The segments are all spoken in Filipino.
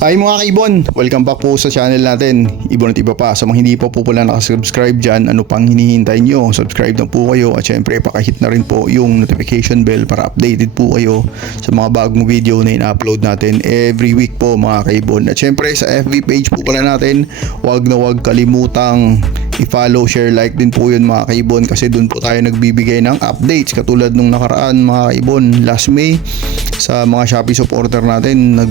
Ay mga kaibon, welcome back po sa channel natin. Ibon at iba pa. Sa mga hindi pa po pala nakasubscribe dyan, ano pang hinihintay nyo? Subscribe na po kayo at syempre pakahit na rin po yung notification bell para updated po kayo sa mga bagong video na ina-upload natin every week po mga kaibon. At syempre sa FB page po pala natin, wag kalimutang i-follow, share, like din po yun mga kaibon kasi dun po tayo nagbibigay ng updates katulad nung nakaraan mga kaibon last May sa mga Shopee supporter natin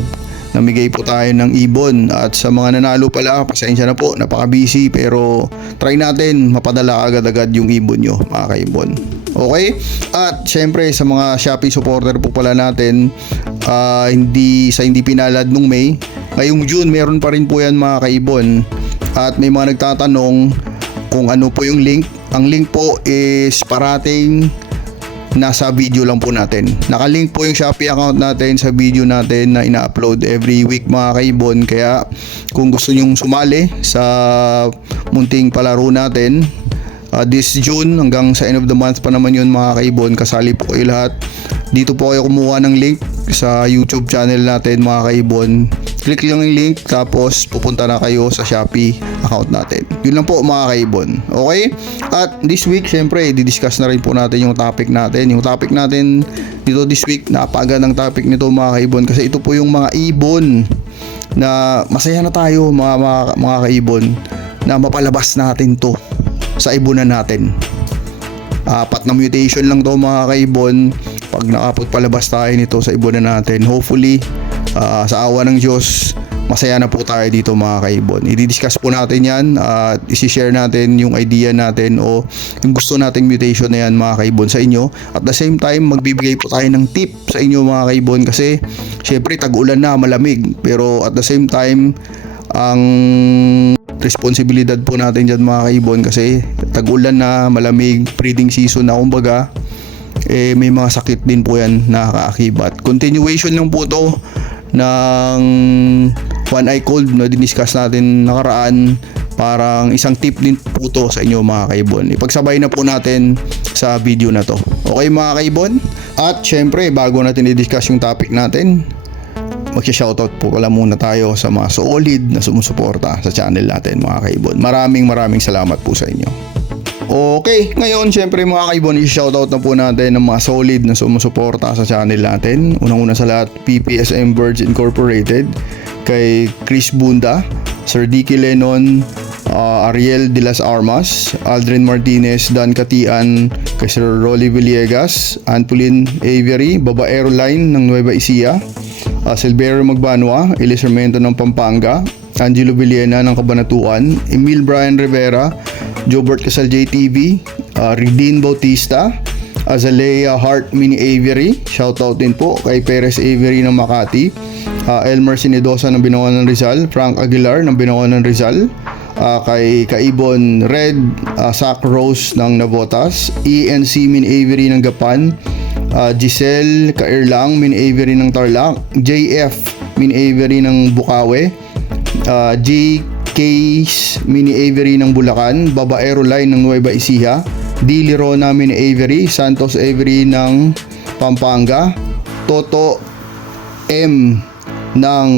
namigay po tayo ng ibon. At sa mga nanalo pala, pasensya na po, napaka-busy pero try natin mapadala agad-agad yung ibon nyo mga kaibon. Okay? At syempre sa mga Shopee supporter po pala natin, hindi pinalad nung May, ngayong June meron pa rin po yan mga kaibon. At may mga nagtatanong kung ano po yung link. Ang link po is parating nasa video lang po natin. Nakalink po yung Shopee account natin sa video natin na ina-upload every week mga kaibon. Kaya kung gusto nyong sumali sa munting palaro natin this June hanggang sa end of the month pa naman yun mga kaibon, kasali po kayo lahat. Dito po kayo kumuha ng link sa YouTube channel natin mga kaibon. Click lang yung link tapos pupunta na kayo sa Shopee account natin. Yun lang po mga kaibon. Okay? At this week syempre didiscuss na rin po natin yung topic natin. Yung topic natin dito this week, napakagandang topic nito mga kaibon kasi ito po yung mga ibon na masaya na tayo mga kaibon na mapalabas natin to sa ibonan natin. 4 na mutation lang to mga kaibon. Pag nakapagpalabas tayo nito sa ibonan natin, hopefully sa awa ng Diyos masaya na po tayo dito mga kaibon. I-discuss po natin yan at isi-share natin yung idea natin o yung gusto nating mutation na yan mga kaibon sa inyo. At the same time magbibigay po tayo ng tip sa inyo mga kaibon kasi syempre tag-ulan na, malamig, pero at the same time ang responsibilidad po natin dyan mga kaibon kasi tag-ulan na, malamig, breeding season na kumbaga, may mga sakit din po yan na nakaakibat. Continuation lang po to ng one eye cold na diniscuss natin nakaraan. Parang isang tip din po to sa inyo mga kaibon. Ipagsabay na po natin sa video na to. Okay mga kaibon? At syempre bago natin i-discuss yung topic natin, magsha-shoutout po pala muna tayo sa mga solid na sumusuporta sa channel natin mga kaibon. Maraming salamat po sa inyo. Okay, ngayon syempre mga kaibon, i-shoutout na po natin ng mga solid na sumusuporta sa channel natin. Unang-una sa lahat, PPSM Birds Incorporated, kay Chris Bunda, Sir Dicky Lennon, Ariel de las Armas, Aldrin Martinez, Dan Katian, kay Sir Rolly Villegas, Antolin Avery, Babaero Line ng Nueva Ecija, Silverio Magbanwa, Elisarmento ng Pampanga, Angelo Villena ng Cabanatuan, Emil Brian Rivera, Jobert Casal JTV, Ridin Bautista, Azalea Hart Mini Avery, shoutout din po kay Perez Avery ng Makati, Elmer Sinedosa ng Binawan ng Rizal, Frank Aguilar ng Binawan ng Rizal, kay Kaibon Red, Sac Rose ng Navotas, ENC Mini Avery ng Gapan, Giselle Kairlang Mini Avery ng Tarlac, JF Mini Avery ng Bukawe, JK's Mini Avery ng Bulacan, Babaero Line ng Nueva Ecija, D. Lirona Mini Avery, Santos Avery ng Pampanga, Toto M ng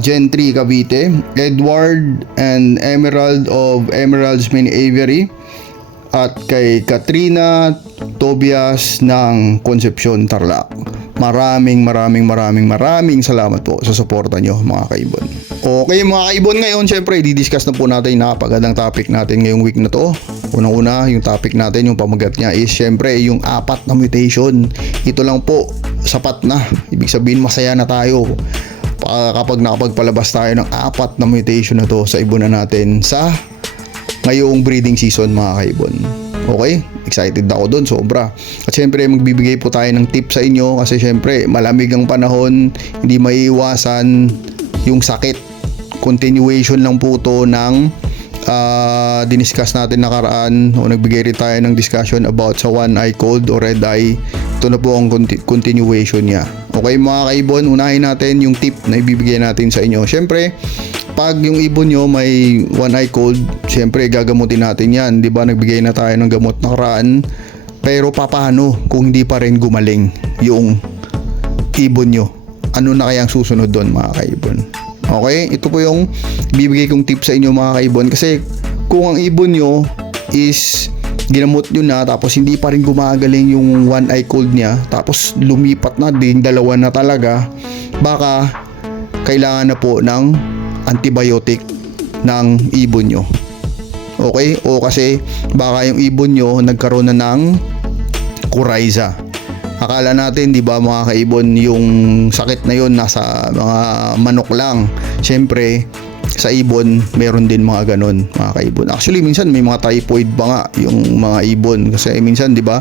Gentry Cavite, Edward and Emerald of Emeralds Mini Avery, at kay Katrina Tobias ng Concepcion Tarlac. Maraming salamat po sa suporta nyo mga kaibon. Okay mga kaibon, ngayon syempre didiscuss na po natin yung napakagandang topic natin ngayong week na to. Unang-una yung topic natin, yung pamagat niya is syempre yung 4 na mutation. Ito lang po sapat na, ibig sabihin masaya na tayo kapag nakapagpalabas tayo ng 4 na mutation na to sa ibonan natin sa ngayong breeding season mga kaibon. Okay? Excited ako dun, sobra. At syempre magbibigay po tayo ng tip sa inyo kasi syempre malamig ang panahon, hindi maiiwasan yung sakit. Continuation lang po to ng diniscuss natin nakaraan o nagbigay rin tayo ng discussion about sa one eye cold o red eye. Ito na po ang continuation niya. Okay mga kaibon, unahin natin yung tip na ibibigay natin sa inyo. Syempre pag yung ibon nyo may one eye cold, syempre gagamutin natin yan, di ba? Nagbigay na tayo ng gamot nakaraan, pero paano kung hindi pa rin gumaling yung ibon nyo? Ano na kayang susunod doon mga kaibon? Okay? Ito po yung bibigay kong tip sa inyo mga kaibon. Kasi kung ang ibon nyo is ginamot nyo na tapos hindi pa rin gumagaling yung one eye cold niya, tapos lumipat na din, dalawa na talaga, baka kailangan na po ng antibiotic ng ibon nyo. Okay? O kasi baka yung ibon nyo nagkaroon na ng coryza. Akala natin, di ba mga kaibon, yung sakit na yun nasa mga manok lang. Siyempre, sa ibon, meron din mga ganon, mga kaibon. Actually, minsan may mga typhoid pa nga yung mga ibon. Kasi minsan, di ba,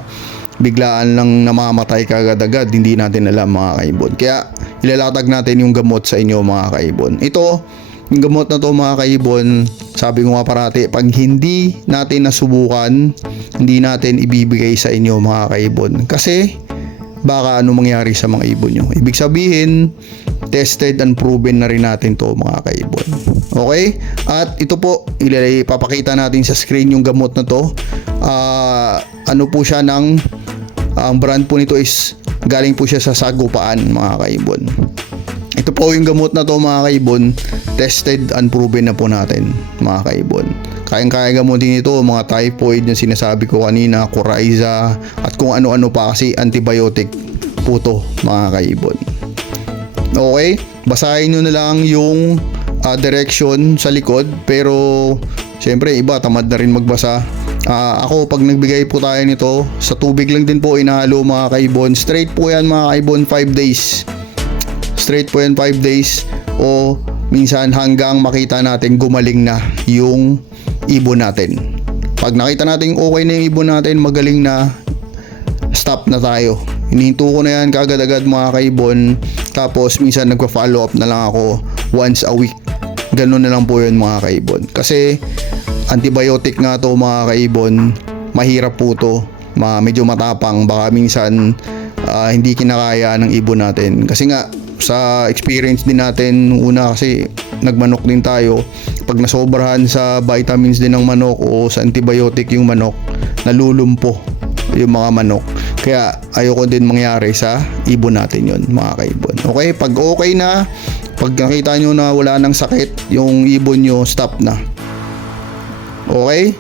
biglaan lang namamatay kagad-agad, hindi natin alam mga kaibon. Kaya, ilalatag natin yung gamot sa inyo mga kaibon. Ito, yung gamot na to mga kaibon, sabi ko nga parati, pag hindi natin nasubukan, hindi natin ibibigay sa inyo mga kaibon. Kasi, baka ano mangyari sa mga ibon nyo. Ibig sabihin, tested and proven na rin natin to mga kaibon. Okay? At ito po, ipapakita natin sa screen yung gamot na to. Ano po siya ng, ang brand po nito is, galing po siya sa Sagupaan mga kaibon. Ito po yung gamot na to mga kaibon, tested and proven na po natin mga kaibon. Kayang-kaya gamutin ito, mga typhoid yung sinasabi ko kanina, coryza, at kung ano-ano pa, kasi antibiotic po to mga kaibon. Okay, basahin nyo na lang yung direction sa likod, pero syempre iba tamad na rin magbasa. Ako pag nagbigay po tayo nito, sa tubig lang din po inahalo mga kaibon. Straight po yan mga kaibon, 5 days. Straight po yan 5 days, o minsan hanggang makita natin gumaling na yung ibon natin. Pag nakita natin okay na yung ibon natin, magaling na, stop na tayo. Hinihinto ko na yan kagad-agad mga kaibon. Tapos minsan nagpa-follow up na lang ako once a week. Ganun na lang po yun mga kaibon. Kasi antibiotic nga to mga kaibon, mahirap po to, medyo matapang, baka minsan hindi kinakaya ng ibon natin. Kasi nga sa experience din natin, una kasi nagmanok din tayo, pag nasobrahan sa vitamins din ng manok o sa antibiotic yung manok, nalulumpo yung mga manok. Kaya ayoko din mangyari sa ibon natin yun mga kaibon. Okay, pag okay na, pag nakita nyo na wala nang sakit yung ibon nyo, stop na. Okay,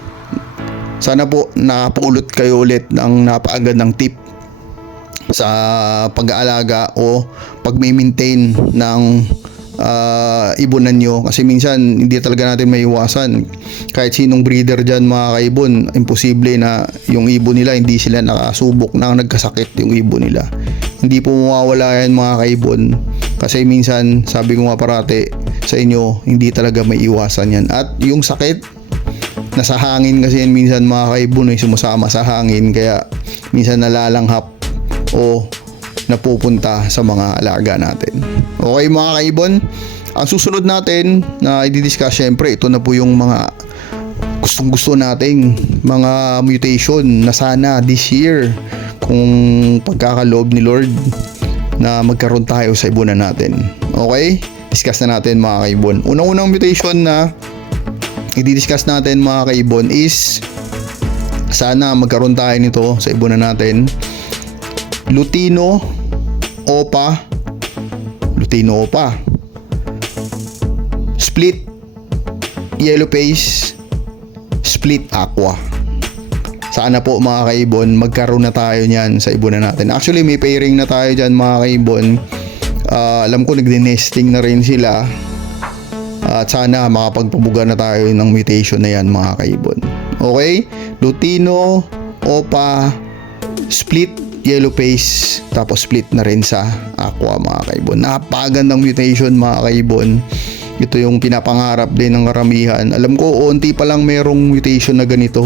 sana po nakapulot kayo ulit ng napakagandang tip sa pag-aalaga o pag-maintain ng ibonan nyo. Kasi minsan hindi talaga natin maiwasan, kahit sinong breeder dyan mga kaibon, imposible na yung ibon nila hindi sila nakasubok na nagkasakit yung ibon nila. Hindi po mawawala yan mga kaibon, kasi minsan sabi ko nga parati sa inyo, hindi talaga may iwasan yan. At yung sakit nasa hangin kasi yan minsan mga kaibon, sumasama sa hangin, kaya minsan nalalanghap o napupunta sa mga alaga natin. Okay mga kaibon, ang susunod natin na i-discuss, syempre ito na po yung mga gustong gusto nating mga mutation na sana this year, kung pagkakaloob ni Lord, na magkaroon tayo sa ibunan natin. Okay, discuss na natin mga kaibon. Unang-unang mutation na i-discuss natin mga kaibon is, sana magkaroon tayo nito sa ibunan natin, Lutino Opa, Split Yellow Face, Split Aqua. Sana po mga kaibon, magkaroon na tayo niyan sa ibunan natin. Actually may pairing na tayo dyan mga kaibon. Alam ko nagdi-nesting na rin sila. At sana makapagpabuga na tayo ng mutation na yan mga kaibon. Okay, Lutino Opa, Split Yellow Face, tapos split na rin sa Aqua mga kaibon. Napakagandang mutation mga kaibon. Ito yung pinapangarap din ng karamihan. Alam ko onti pa lang merong mutation na ganito.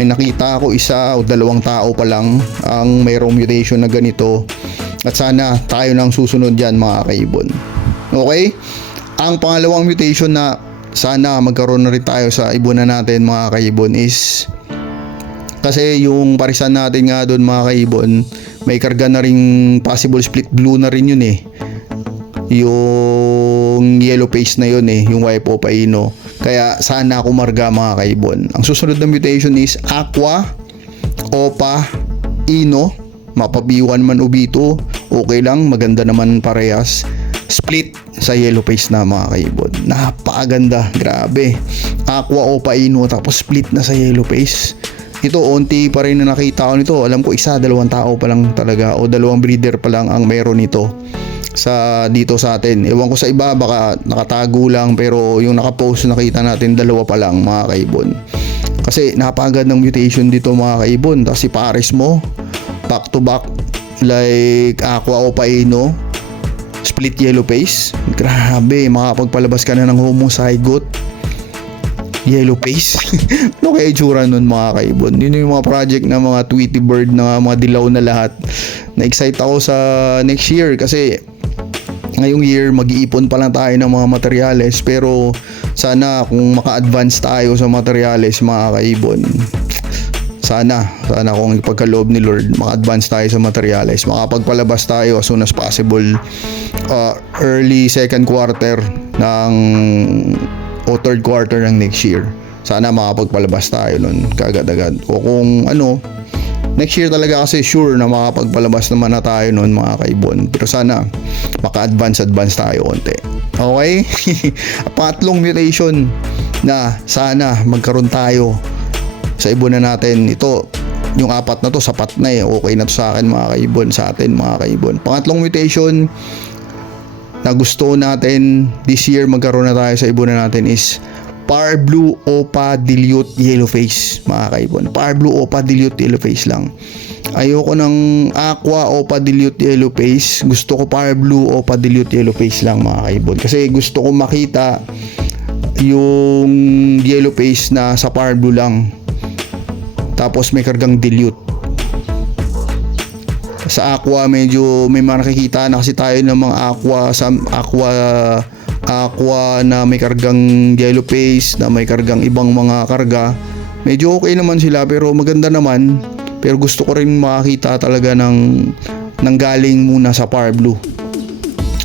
May nakita ako isa o dalawang tao pa lang ang merong mutation na ganito. At sana tayo nang susunod dyan mga kaibon. Okay, ang pangalawang mutation na sana magkaroon na rin tayo sa ibunan natin mga kaibon is, kasi yung parisan natin nga doon mga kaibon, may karga na ring possible split blue na rin yun yung yellow face na yun yung wife o paino. Kaya sana kumarga mga kaibon. Ang susunod na mutation is Aqua, Opa, Ino. Mapabiwan man o B2, okay lang, maganda naman parehas. split sa yellow face na mga kaibon. Napakaganda, grabe. Aqua Opa Ino tapos split na sa yellow face. Ito, onti pa rin na nakita ko nito. Alam ko isa, dalawang tao pa lang talaga o dalawang breeder pa lang ang meron nito dito sa atin. Ewan ko sa iba, baka nakatago lang, pero yung nakapost nakita natin dalawa pa lang mga kaibon. Kasi napakagandang mutation dito mga kaibon. Tapos si pares mo, back to back like Aqua Opa Ino, split yellow face. Grabe, makapagpalabas ka na ng homozygote yellow face. Ano kaya itsura nun mga kaibon? Yun yung mga project na mga Tweety Bird na mga dilaw na lahat. Na-excite ako sa next year kasi ngayong year mag-iipon pa lang tayo ng mga materyales, pero sana kung maka-advance tayo sa materyales mga kaibon, sana kung ipagkaloob ni Lord maka-advance tayo sa materyales, makapagpalabas tayo as soon as possible, early second quarter ng o third quarter ng next year. Sana makapagpalabas tayo nun kagad-agad. O kung next year talaga kasi sure na makapagpalabas naman na tayo nun mga kaibon. Pero sana maka-advance tayo konti. Okay? Pangatlong mutation na sana magkaroon tayo sa ibon na natin. Ito, yung apat na to sapat na okay na to sa akin mga kaibon, sa atin mga kaibon. Pangatlong mutation na gusto natin this year magkaroon na tayo sa ibon na natin is Par Blue Opa Dilute Yellow Face mga kaibon. Par Blue Opa Dilute Yellow Face lang. Ayoko ng Aqua Opa Dilute Yellow Face. Gusto ko Par Blue Opa Dilute Yellow Face lang mga kaibon. Kasi gusto ko makita yung yellow face na sa Par Blue lang. Tapos may kargang dilute. Sa Aqua medyo may makikita na kasi tayo ng mga aqua na may kargang yellow face, na may kargang ibang mga karga. Medyo okay naman sila pero maganda naman, pero gusto ko rin makakita talaga ng galing muna sa Par Blue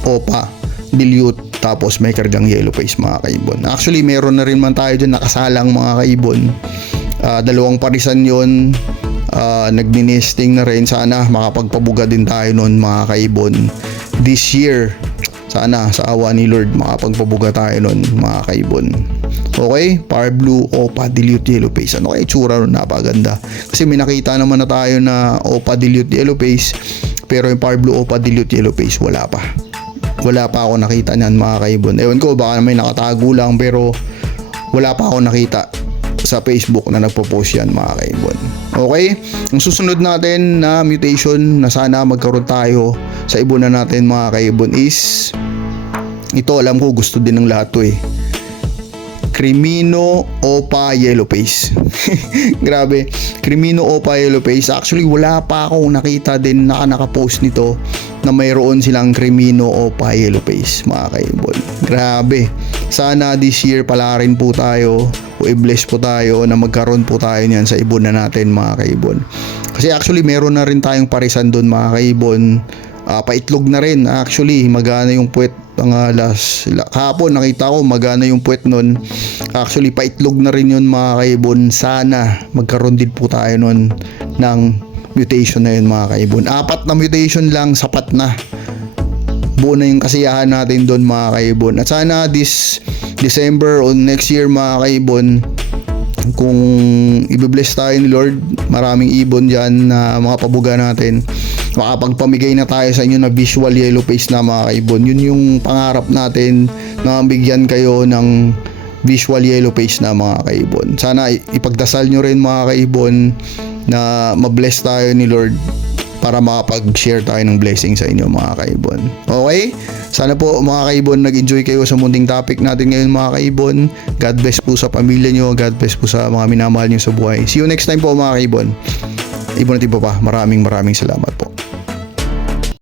Opa Dilute tapos may kargang yellow face mga kaibon. Actually meron na rin man tayo dyan nakasalang mga kaibon, dalawang parisan yon. Nagminesting na rin. Sana makapagpabuga din tayo nun mga kaibon this year. Sana sa awa ni Lord makapagpabuga tayo nun mga kaibon. Okay? Par Blue Opa Dilute Yellow Face. Ano kaya itsura nun? Napaganda. Kasi may nakita naman na tayo na Opa Dilute Yellow Face, pero yung Par Blue Opa Dilute Yellow Face wala pa ako nakita niyan mga kaibon. Ewan ko, baka may nakatago lang, pero wala pa ako nakita sa Facebook na nagpo-post yan mga kaibon. Okay? Ang susunod natin na mutation na sana magkaroon tayo sa ibon na natin mga kaibon is ito, alam ko gusto din ng lahat to Crimino Opa Yellow Face. Grabe, Crimino Opa Yellow Face. Actually wala pa akong nakita din na nakapost nito na mayroon silang Crimino Opa Yellow Face mga kaibon. Grabe, sana this year pala rin po tayo o i-bless po tayo na magkaroon po tayo niyan sa ibon na natin mga kaibon. Kasi actually meron na rin tayong parisan doon mga kaibon. Paitlog na rin actually, magana yung puwet ang kahapon nakita ko magana yung puwet nun. Actually paitlog na rin yun mga kaibon. Sana magkaroon din po tayo nun ng mutation na yun mga kaibon. 4 na mutation lang sapat na, buo na yung kasiyahan natin doon mga kaibon. At sana this December o next year mga kaibon, kung i-bless tayo ni Lord, maraming ibon dyan na mga pabuga natin, makapagpamigay na tayo sa inyo na visual yellow face na mga kaibon. Yun yung pangarap natin, na bigyan kayo ng visual yellow face na mga kaibon. Sana ipagdasal nyo rin mga kaibon na mabless tayo ni Lord para makapag-share tayo ng blessing sa inyo mga kaibon. Okay? Sana po mga kaibon nag-enjoy kayo sa munting topic natin ngayon mga kaibon. God bless po sa pamilya nyo. God bless po sa mga minamahal nyo sa buhay. See you next time po mga kaibon. Ibon at iba pa. Maraming salamat po.